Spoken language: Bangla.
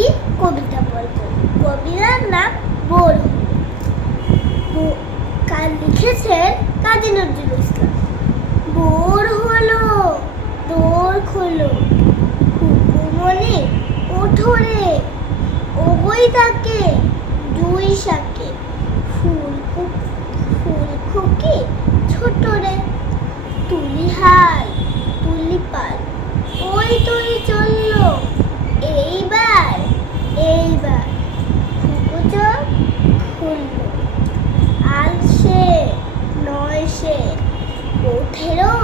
একটি কবিতা বলব কবিতার নাম বোর। কার লিখেছেন কাজী নজরুল ইসলাম। বোর হলো, দোর খোলো, হুকুমনে ওঠো রে ওই তাকে দুই শাকে, ফুল ফুল খুকি ছোট রে ওঠেরো